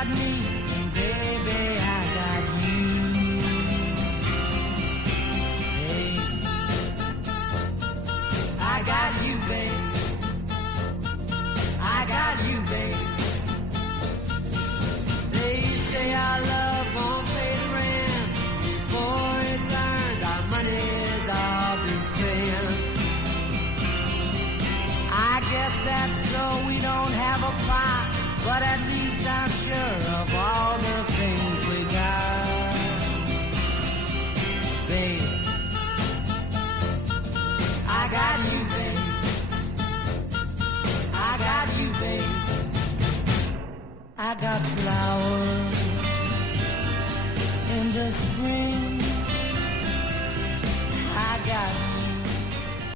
got me, and baby, I got you. Hey, I got you, babe. I got you, babe. They say our love won't pay the rent before it's earned. Our money's all been spent. I guess that's so we don't have a plot, but at least I'm sure of all the things we got. Babe, I got you, babe. I got you, babe. I got flowers in the spring.